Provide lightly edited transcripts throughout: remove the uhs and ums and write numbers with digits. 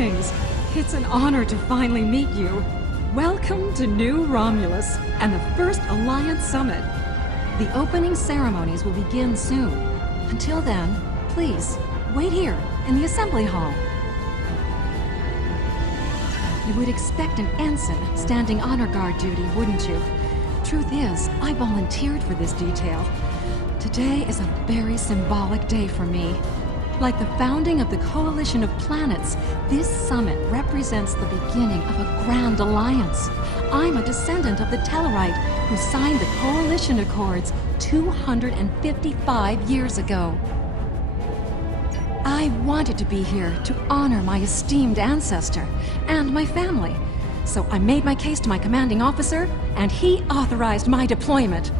Greetings. It's an honor to finally meet you. Welcome to New Romulus and the first Alliance Summit. The opening ceremonies will begin soon. Until then, please, wait here in the assembly hall. You would expect an ensign standing honor guard duty, wouldn't you? Truth is, I volunteered for this detail. Today is a very symbolic day for me. Like the founding of the Coalition of Planets, this summit represents the beginning of a grand alliance. I'm a descendant of the Tellarite who signed the Coalition Accords 255 years ago. I wanted to be here to honor my esteemed ancestor and my family. So I made my case to my commanding officer, and he authorized my deployment.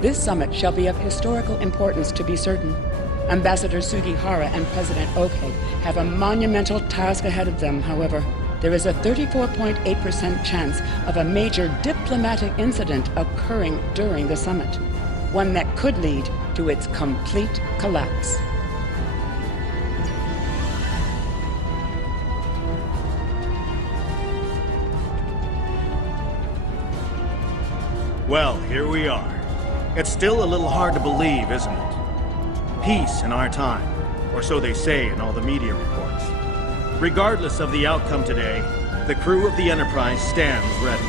This summit shall be of historical importance to be certain. Ambassador Sugihara and President Oke have a monumental task ahead of them, however. There is a 34.8% chance of a major diplomatic incident occurring during the summit, one that could lead to its complete collapse. Well, here we are. It's still a little hard to believe, isn't it? Peace in our time, or so they say in all the media reports. Regardless of the outcome today, the crew of the Enterprise stands ready.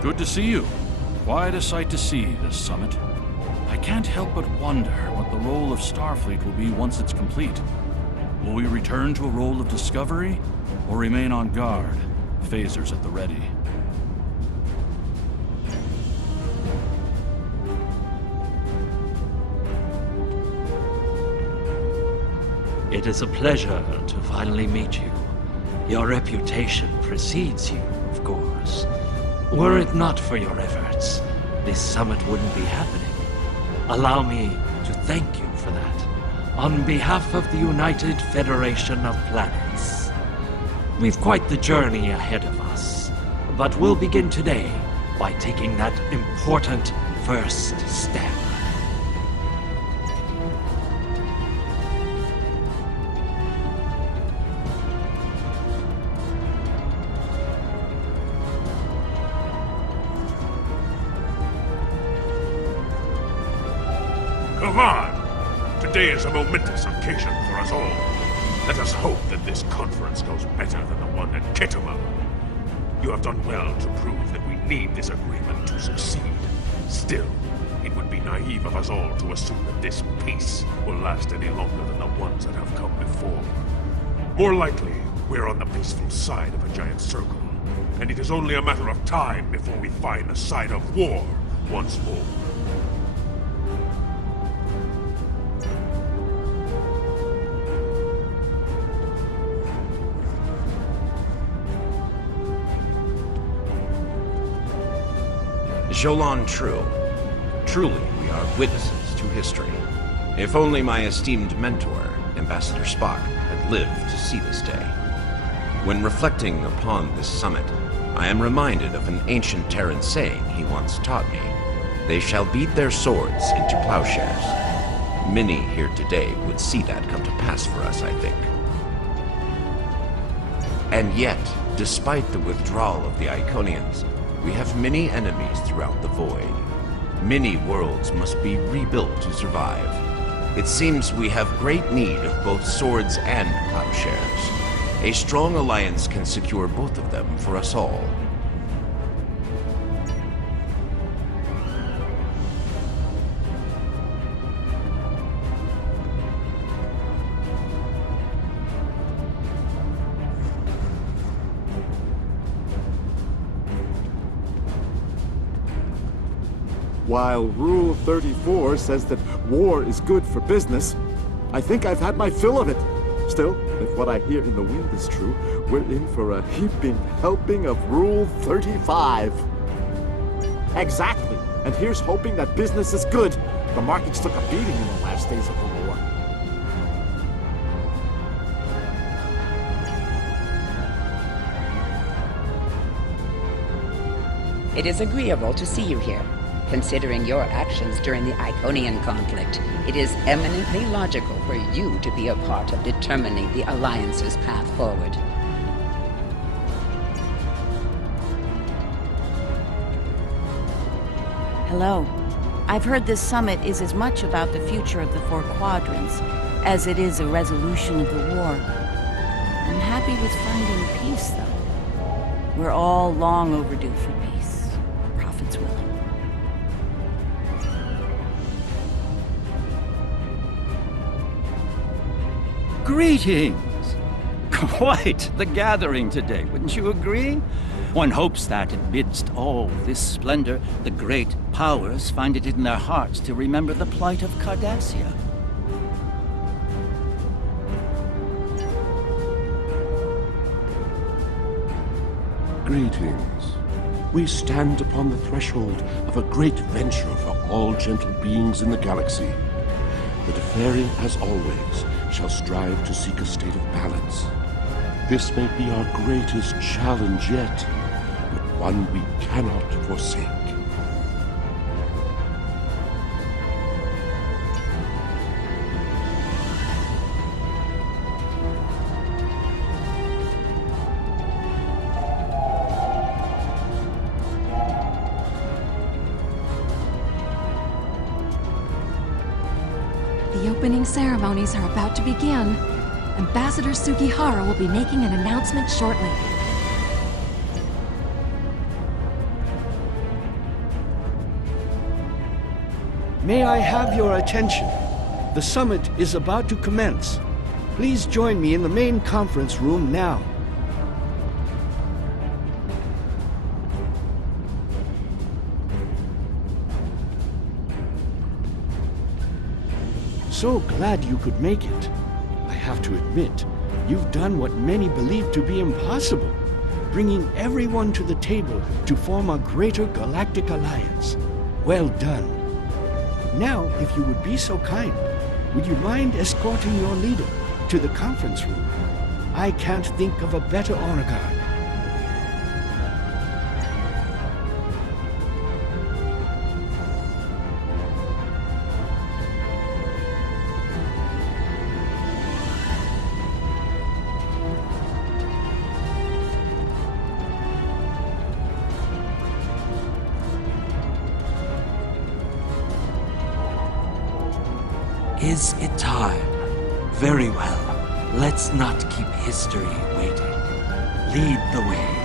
Good to see you. Quite a sight to see, this summit. I can't help but wonder what the role of Starfleet will be once it's complete. Will we return to a role of discovery, or remain on guard, phasers at the ready? It is a pleasure to finally meet you. Your reputation precedes you, of course. Were it not for your efforts, this summit wouldn't be happening. Allow me to thank you for that, on behalf of the United Federation of Planets. We've quite the journey ahead of us, but we'll begin today by taking that important first step. Come on! Today is a momentous occasion for us all. Let us hope that this conference goes better than the one at Ketama. You have done well to prove that we need this agreement to succeed. Still, it would be naive of us all to assume that this peace will last any longer than the ones that have come before. More likely, we're on the peaceful side of a giant circle, and it is only a matter of time before we find the side of war once more. Jolan True. Truly, we are witnesses to history. If only my esteemed mentor, Ambassador Spock, had lived to see this day. When reflecting upon this summit, I am reminded of an ancient Terran saying he once taught me. They shall beat their swords into plowshares. Many here today would see that come to pass for us, I think. And yet, despite the withdrawal of the Iconians, we have many enemies throughout the void. Many worlds must be rebuilt to survive. It seems we have great need of both swords and plowshares. A strong alliance can secure both of them for us all. While Rule 34 says that war is good for business, I think I've had my fill of it. Still, if what I hear in the wind is true, we're in for a heaping helping of Rule 35. Exactly. And here's hoping that business is good. The markets took a beating in the last days of the war. It is agreeable to see you here. Considering your actions during the Iconian conflict, it is eminently logical for you to be a part of determining the Alliance's path forward. Hello. I've heard this summit is as much about the future of the Four Quadrants as it is a resolution of the war. I'm happy with finding peace, though. We're all long overdue for peace. Prophet's willing. Greetings! Quite the gathering today, wouldn't you agree? One hopes that, amidst all this splendor, the great powers find it in their hearts to remember the plight of Cardassia. Greetings. We stand upon the threshold of a great venture for all gentle beings in the galaxy. The Deferi, as always, shall strive to seek a state of balance. This may be our greatest challenge yet, but one we cannot forsake. The opening ceremonies are about to begin. Ambassador Sugihara will be making an announcement shortly. May I have your attention? The summit is about to commence. Please join me in the main conference room now. So glad you could make it. I have to admit, you've done what many believe to be impossible, bringing everyone to the table to form a greater galactic alliance. Well done. Now, if you would be so kind, would you mind escorting your leader to the conference room? I can't think of a better honor guard. Is it time? Very well. Let's not keep history waiting. Lead the way.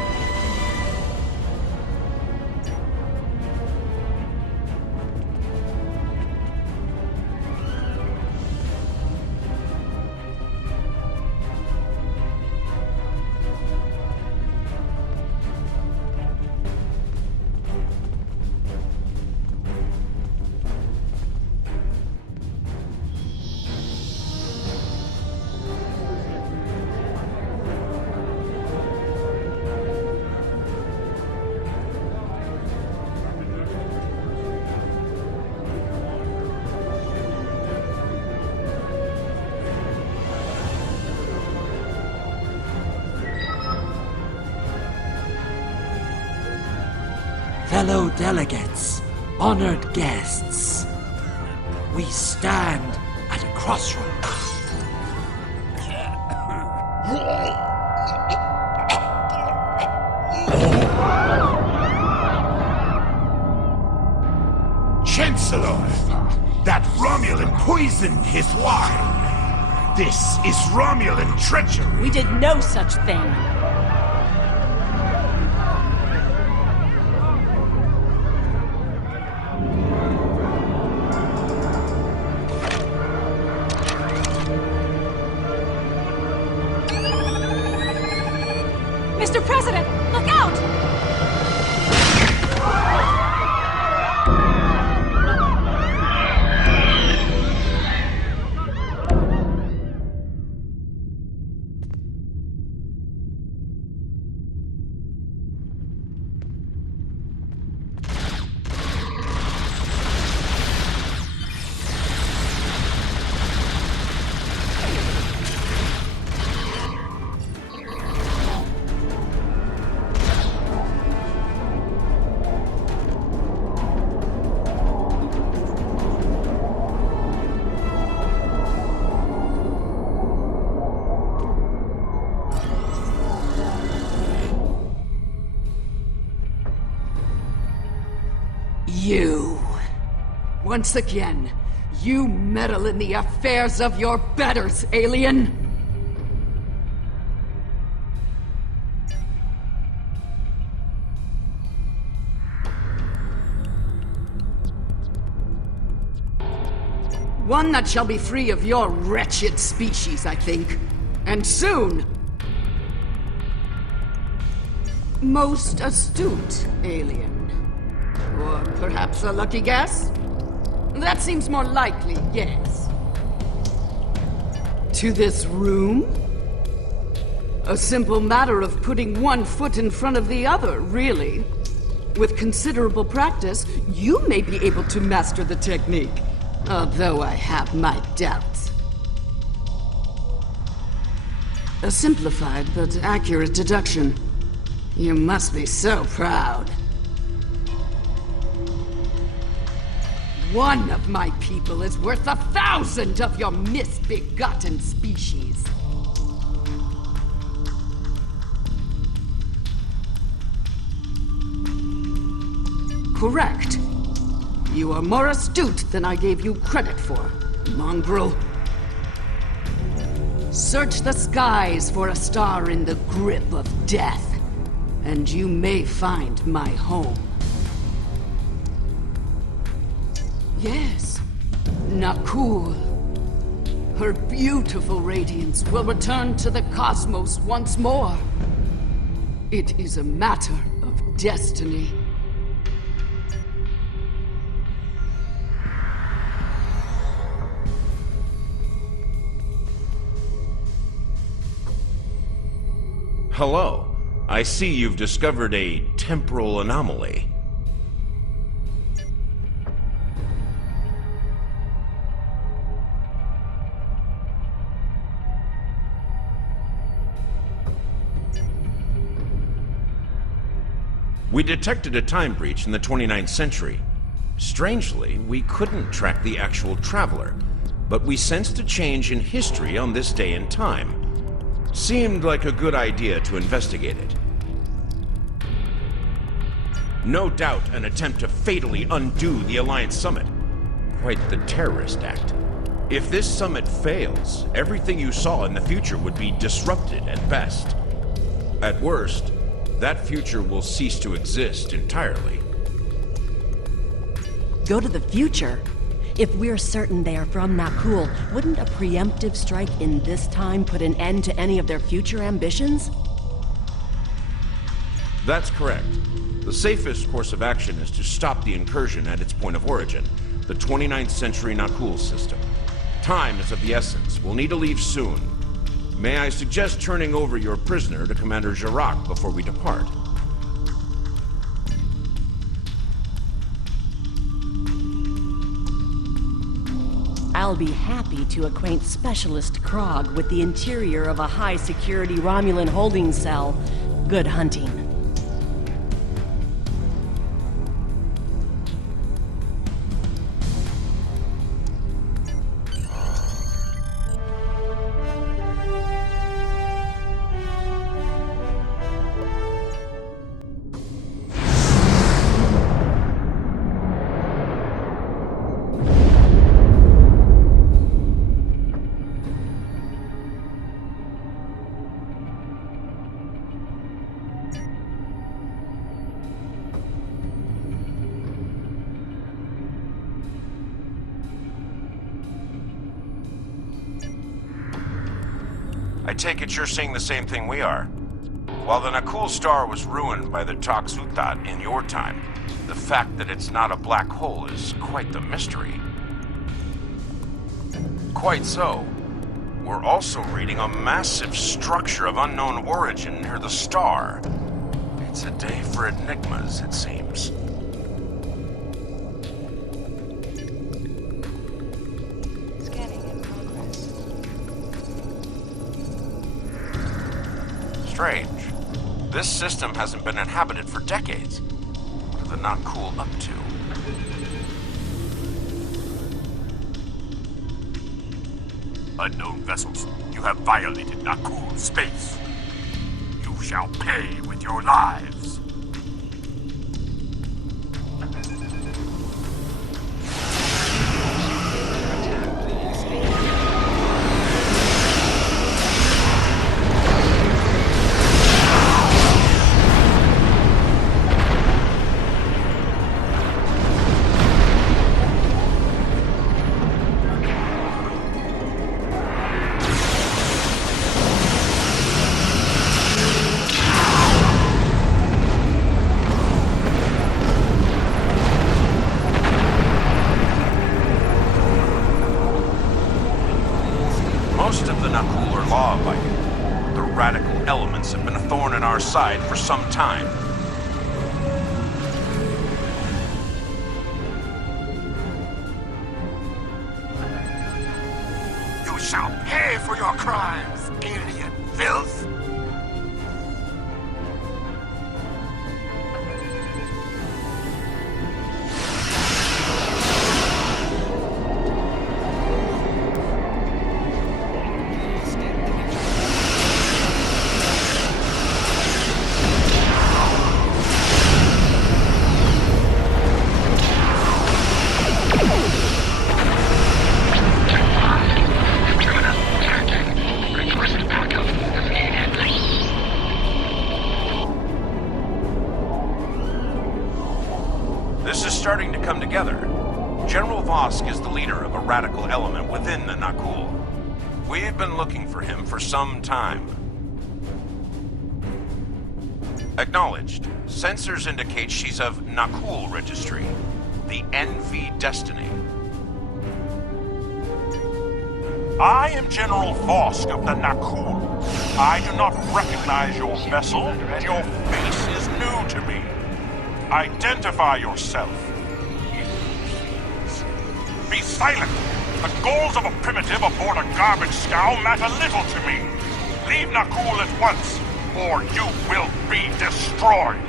Fellow delegates, honored guests, we stand at a crossroads. Chancellor, that Romulan poisoned his wine. This is Romulan treachery. We did no such thing. Mr. President, look out! You. Once again, you meddle in the affairs of your betters, alien! One that shall be free of your wretched species, I think. And soon! Most astute, alien. Or perhaps a lucky guess? That seems more likely, yes. To this room? A simple matter of putting one foot in front of the other, really. With considerable practice, you may be able to master the technique. Although I have my doubts. A simplified but accurate deduction. You must be so proud. One of my people is worth 1,000 of your misbegotten species. Correct. You are more astute than I gave you credit for, mongrel. Search the skies for a star in the grip of death, and you may find my home. Yes, Nakul. Her beautiful radiance will return to the cosmos once more. It is a matter of destiny. Hello. I see you've discovered a temporal anomaly. We detected a time breach in the 29th century. Strangely, we couldn't track the actual traveler, but we sensed a change in history on this day and time. Seemed like a good idea to investigate it. No doubt an attempt to fatally undo the Alliance Summit. Quite the terrorist act. If this summit fails, everything you saw in the future would be disrupted at best. At worst, that future will cease to exist entirely. Go to the future? If we're certain they are from Nakul, wouldn't a preemptive strike in this time put an end to any of their future ambitions? That's correct. The safest course of action is to stop the incursion at its point of origin, the 29th century Nakul system. Time is of the essence. We'll need to leave soon. May I suggest turning over your prisoner to Commander Jirac before we depart? I'll be happy to acquaint Specialist Krog with the interior of a high-security Romulan holding cell. Good hunting. I take it you're seeing the same thing we are. While the Nakul star was ruined by the Toxutat in your time, the fact that it's not a black hole is quite the mystery. Quite so. We're also reading a massive structure of unknown origin near the star. It's a day for enigmas, it seems. Strange. This system hasn't been inhabited for decades. What are the Nakul up to? Unknown vessels, you have violated Nakul space. You shall pay with your lives. radical elements have been a thorn in our side for some time. You shall pay for your crimes, alien filth! Starting to come together. General Vosk is the leader of a radical element within the Nakul. We've been looking for him for some time. Acknowledged. Sensors indicate she's of Nakul registry. The NV Destiny. I am General Vosk of the Nakul. I do not recognize your vessel, and your face is new to me. Identify yourself. Be silent! The goals of a primitive aboard a garbage scow matter little to me. Leave Nakul at once, or you will be destroyed.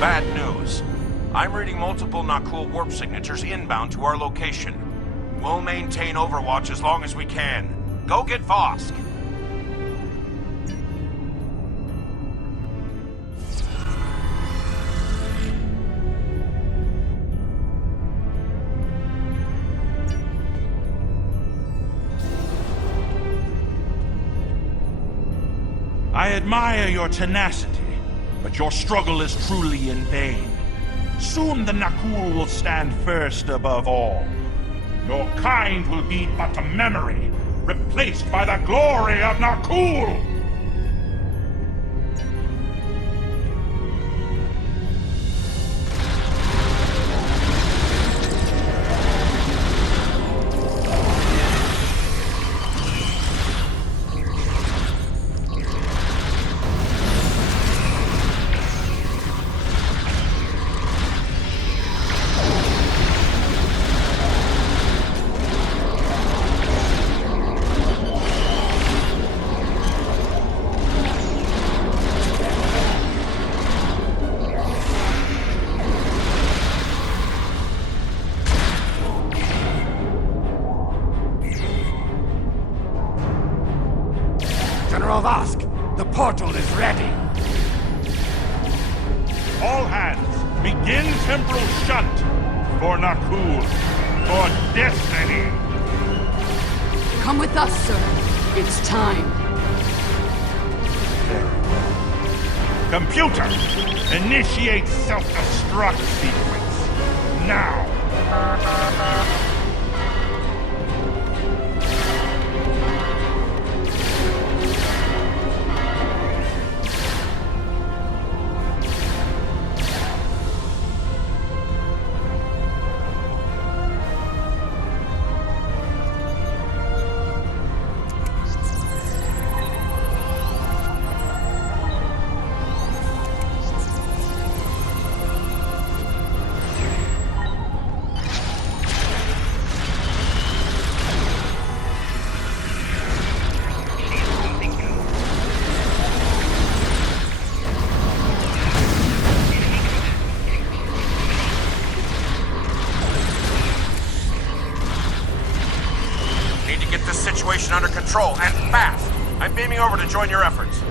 Bad news. I'm reading multiple Nakul warp signatures inbound to our location. We'll maintain overwatch as long as we can. Go get Vosk. I admire your tenacity, but your struggle is truly in vain. Soon the Nakul will stand first above all. Your kind will be but a memory, replaced by the glory of Nakul! General Vosk, the portal is ready. All hands, begin temporal shunt for Nakul, for destiny. Come with us, sir. It's time. Computer, initiate self-destruct sequence. Now. control, and fast! I'm beaming over to join your efforts.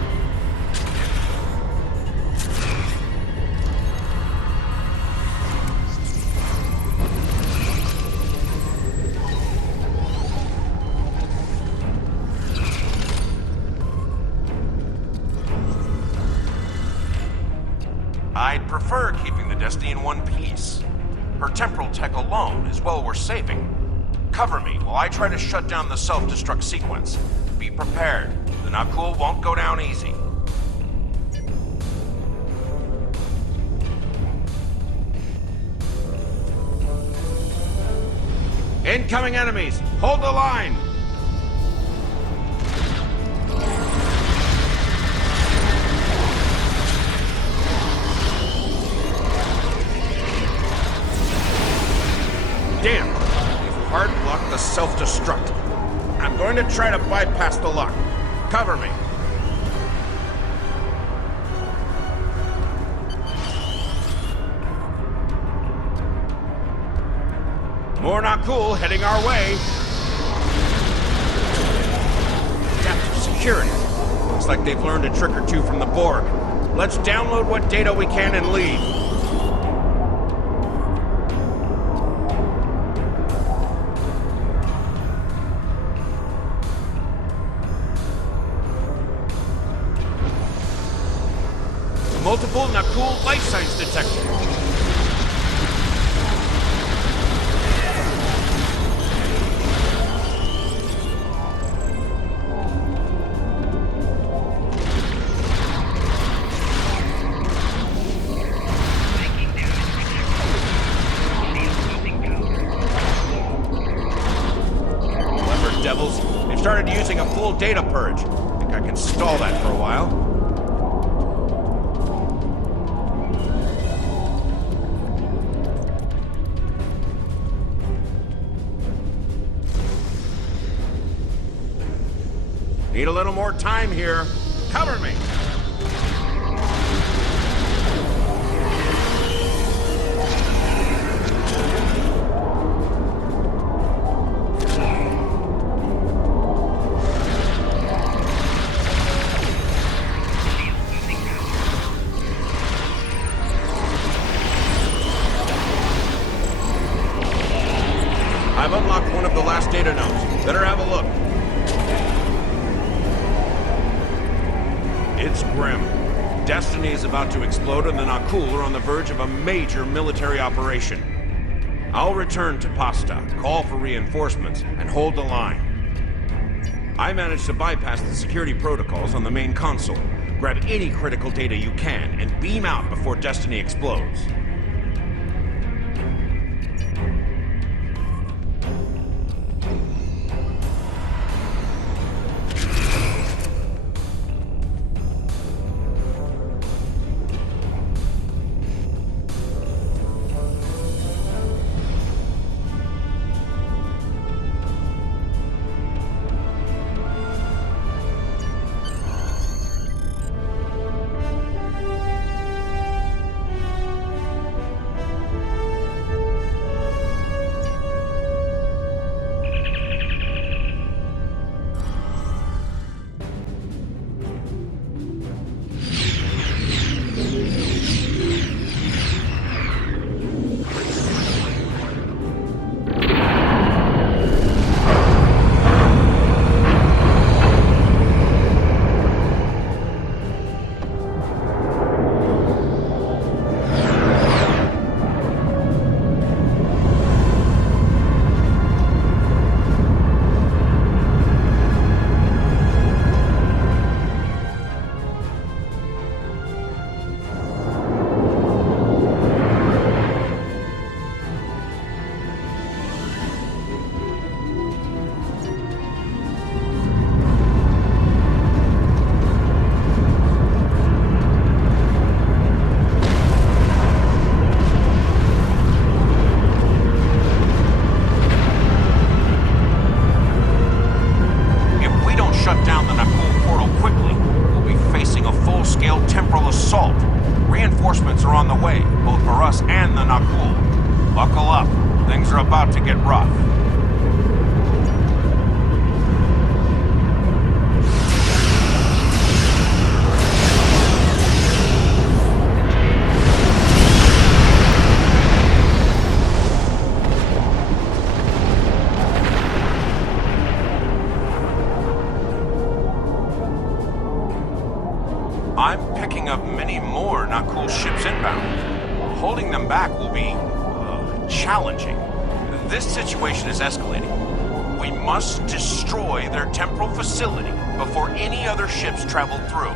I'd prefer keeping the Destiny in one piece. Her temporal tech alone is well worth saving. Cover me while I try to shut down the self-destruct sequence. Be prepared. The Nakul won't go down easy. Incoming enemies! Hold the line! Damn! We've hard-blocked the self-destruct. I'm going to try to bypass the lock. Cover me. More not cool heading our way. Adaptive security. Looks like they've learned a trick or two from the Borg. Let's download what data we can and leave. Multiple Nakul life signs detected. Clever devils. They've started using a full data purge. I think I can stall that for a while. Need a little more time here. Cover me! I've unlocked one of the last data nodes. Better have a look. It's grim. Destiny is about to explode and the Nakul are on the verge of a major military operation. I'll return to Pasta, call for reinforcements, and hold the line. I managed to bypass the security protocols on the main console. Grab any critical data you can and beam out before Destiny explodes. I'm picking up many more Nakul ships inbound. Holding them back will be challenging. This situation is escalating. We must destroy their temporal facility before any other ships travel through.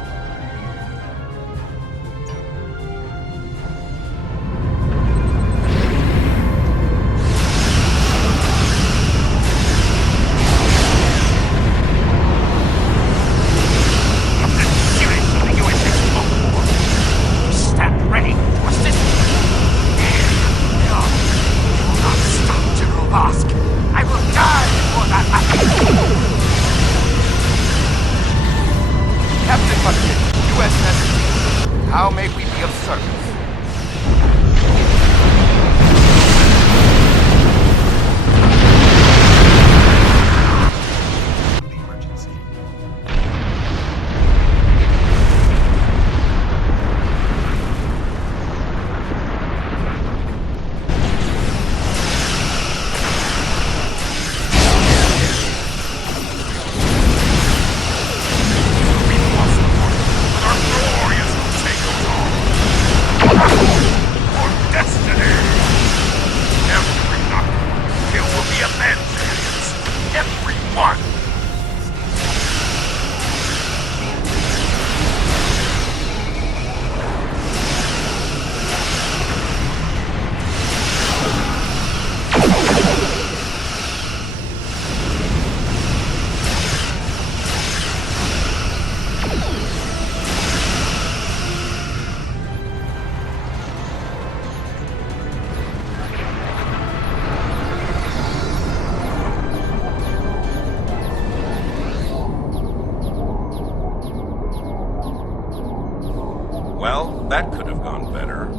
Well, that could have gone better.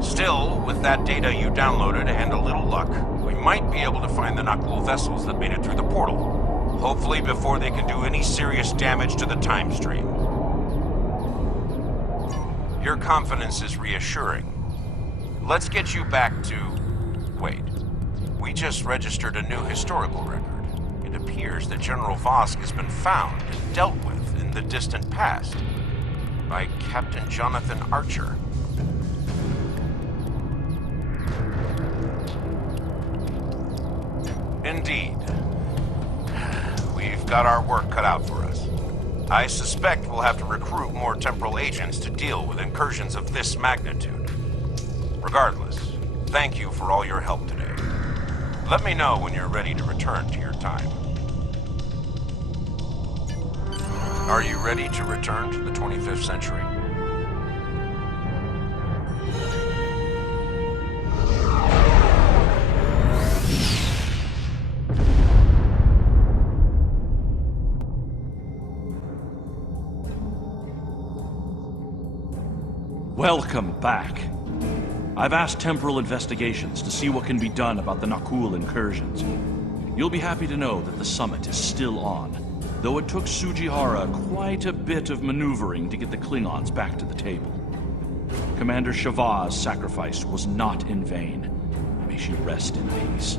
Still, with that data you downloaded and a little luck, we might be able to find the Nakul vessels that made it through the portal. Hopefully before they can do any serious damage to the time stream. Your confidence is reassuring. Let's get you back to... Wait. We just registered a new historical record. It appears that General Vosk has been found and dealt with in the distant past by Captain Jonathan Archer. Indeed. We've got our work cut out for us. I suspect we'll have to recruit more temporal agents to deal with incursions of this magnitude. Regardless, thank you for all your help today. Let me know when you're ready to return to your time. Are you ready to return to the 25th century? Welcome back. I've asked Temporal Investigations to see what can be done about the Nakul incursions. You'll be happy to know that the summit is still on, though it took Sujihara quite a bit of maneuvering to get the Klingons back to the table. Commander Shavah's sacrifice was not in vain. May she rest in peace.